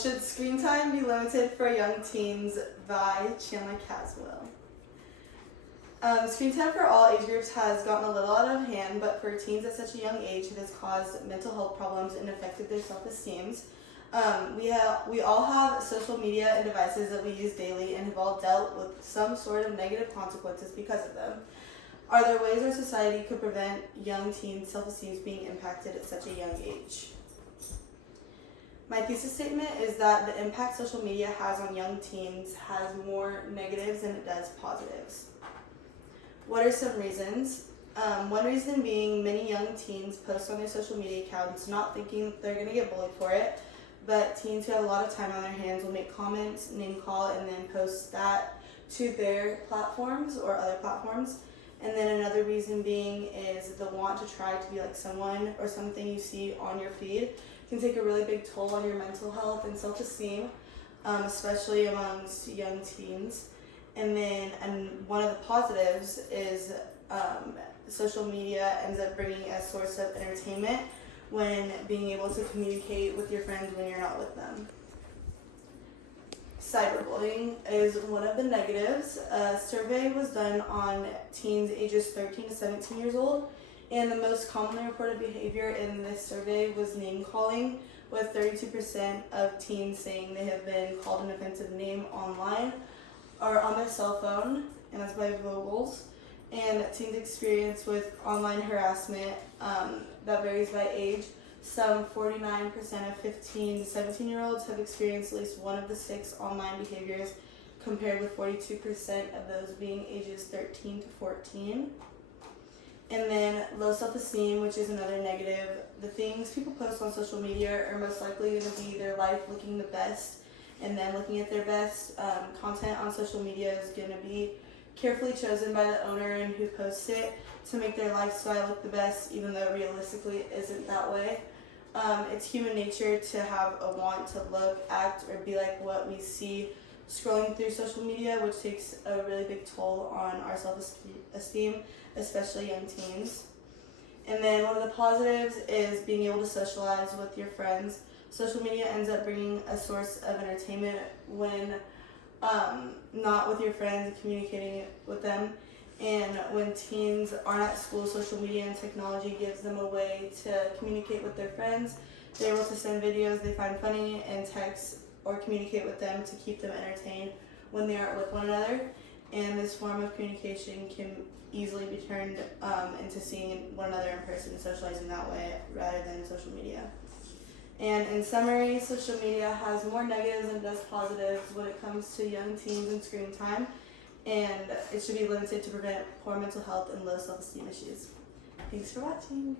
Should screen time be limited for young teens by Chandler Caswell? Screen time for all age groups has gotten a little out of hand, but for teens at such a young age, it has caused mental health problems and affected their self-esteem. We all have social media and devices that we use daily and have all dealt with some sort of negative consequences because of them. Are there ways our society could prevent young teens' self-esteem being impacted at such a young age? My thesis statement is that the impact social media has on young teens has more negatives than it does positives. What are some reasons? One reason being many young teens post on their social media accounts not thinking they're going to get bullied for it, but teens who have a lot of time on their hands will make comments, name call, and then post that to their platforms or other platforms. And then another reason being is the want to try to be like someone or something you see on your feed can take a really big toll on your mental health and self-esteem, especially amongst young teens. And then one of the positives is social media ends up bringing a source of entertainment when being able to communicate with your friends when you're not with them. Cyberbullying is one of the negatives. A survey was done on teens ages 13 to 17 years old, and the most commonly reported behavior in this survey was name calling, with 32% of teens saying they have been called an offensive name online or on their cell phone, and that's by Vogels. And teens experience with online harassment that varies by age. Some 49% of 15 to 17-year-olds have experienced at least one of the 6 online behaviors, compared with 42% of those being ages 13 to 14. And then low self-esteem, which is another negative. The things people post on social media are most likely going to be their life looking the best and then looking at their best. Content on social media is going to be carefully chosen by the owner and who posts it to make their lifestyle look the best, even though realistically it isn't that way. It's human nature to have a want to look, act, or be like what we see scrolling through social media, which takes a really big toll on our self-esteem, especially young teens. And then one of the positives is being able to socialize with your friends. Social media ends up bringing a source of entertainment when not with your friends, communicating with them. And when teens aren't at school, social media and technology gives them a way to communicate with their friends. They're able to send videos they find funny and text or communicate with them to keep them entertained when they aren't with one another. And this form of communication can easily be turned into seeing one another in person and socializing that way rather than social media. And in summary, social media has more negatives than it does positives when it comes to young teens and screen time, and it should be limited to prevent poor mental health and low self-esteem issues. Thanks for watching.